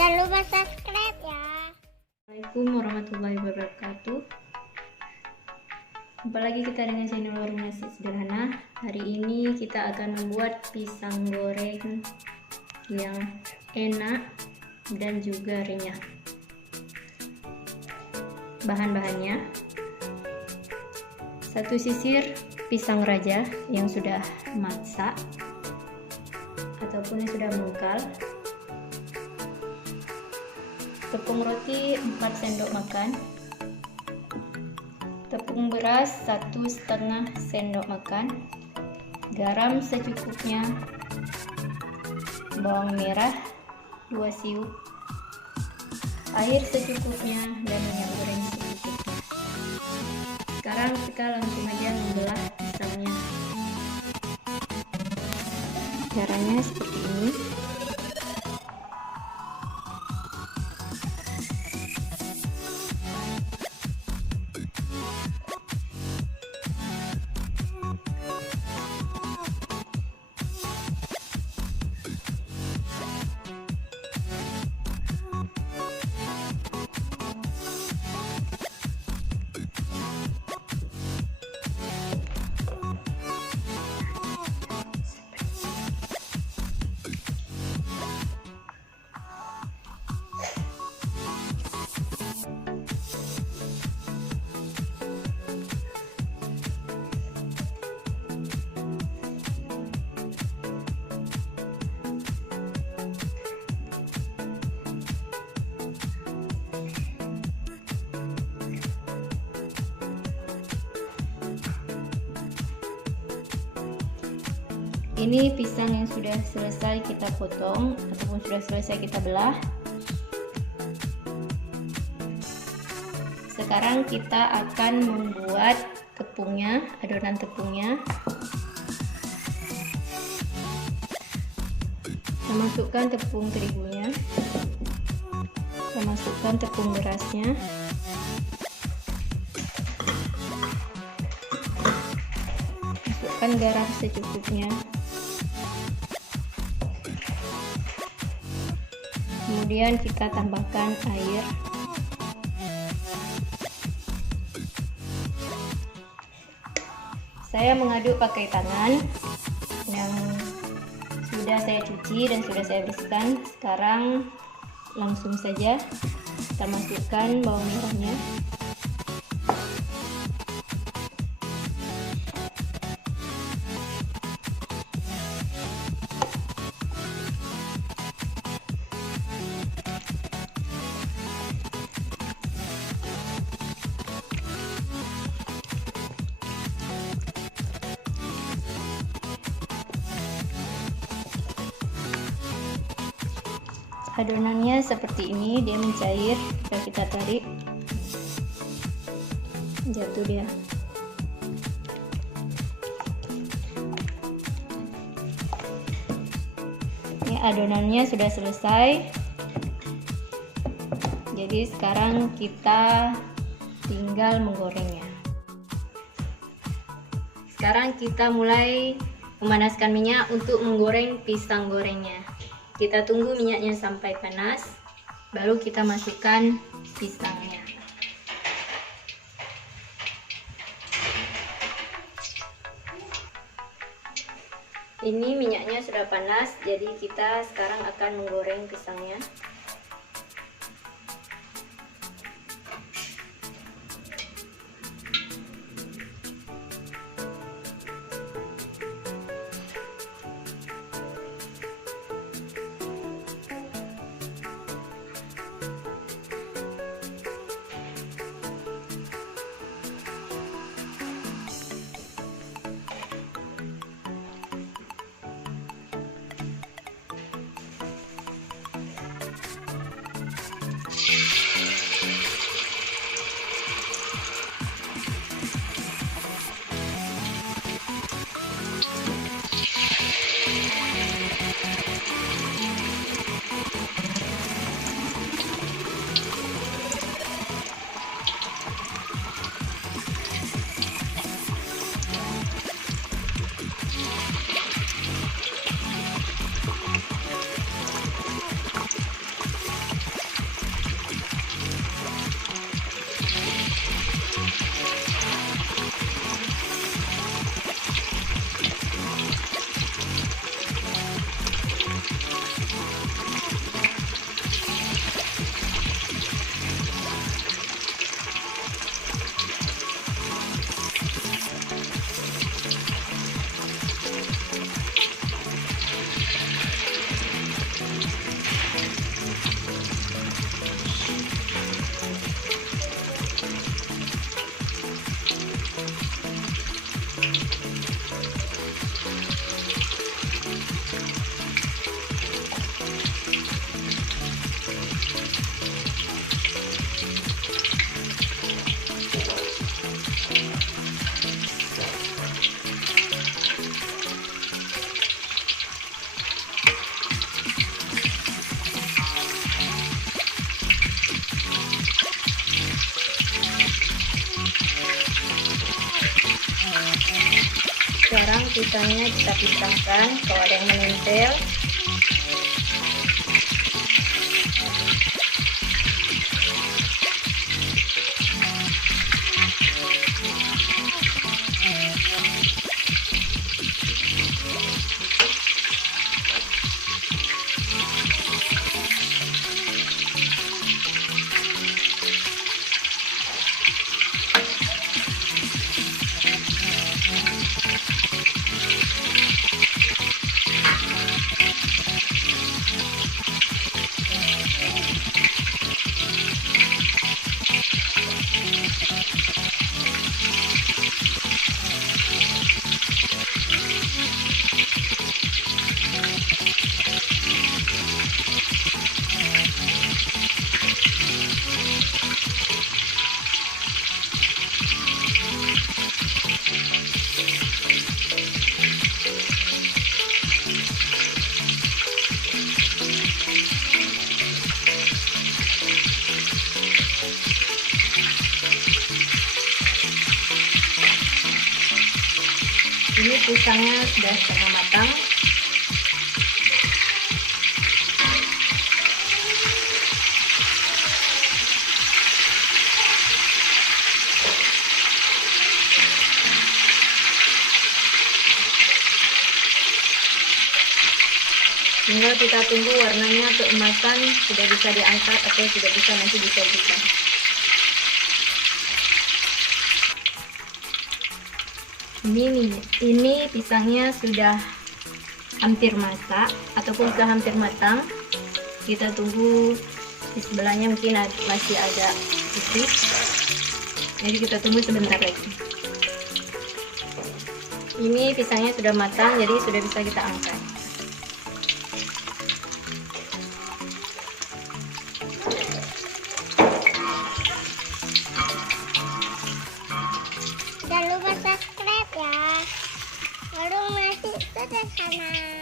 Jangan lupa subscribe ya. Assalamualaikum warahmatullahi wabarakatuh. Jumpa lagi kita dengan channel Warung Nasi Sederhana. Hari ini kita akan membuat pisang goreng yang enak dan juga renyah. Bahan-bahannya: 1 sisir pisang raja yang sudah masak ataupun yang sudah mengkal, tepung roti 4 sendok makan, tepung beras 1,5 sendok makan, garam secukupnya, bawang merah 2 siung, air secukupnya, dan minyak goreng secukupnya. Sekarang kita langsung aja membelah pisangnya. Caranya seperti ini. Ini pisang yang sudah selesai kita potong ataupun sudah selesai kita belah. Sekarang kita akan membuat tepungnya, adonan tepungnya. Kita masukkan tepung terigunya, kita masukkan tepung berasnya, masukkan garam secukupnya. Kemudian kita tambahkan air. Saya mengaduk pakai tangan yang sudah saya cuci dan sudah saya bersihkan. Sekarang langsung saja kita masukkan bawang merahnya. Adonannya seperti ini, dia mencair. Jika kita tarik, jatuh dia. Ini adonannya sudah selesai. Jadi sekarang kita tinggal menggorengnya. Sekarang kita mulai memanaskan minyak untuk menggoreng pisang gorengnya. Kita tunggu minyaknya sampai panas, baru kita masukkan pisangnya. Ini minyaknya sudah panas, jadi kita sekarang akan menggoreng pisangnya. pisangnya kita pisahkan kalau ada yang menempel. Ini pisangnya sudah setengah matang. Tinggal kita tunggu warnanya keemasan, sudah bisa diangkat atau sudah bisa nanti disajikan. Ini pisangnya sudah hampir masak ataupun sudah hampir matang. Kita tunggu, di sebelahnya mungkin masih agak putih, jadi kita tunggu sebentar lagi. Ini pisangnya sudah matang, jadi sudah bisa kita angkat. Jangan lupa subscribe ya. Warung nasi sederhana.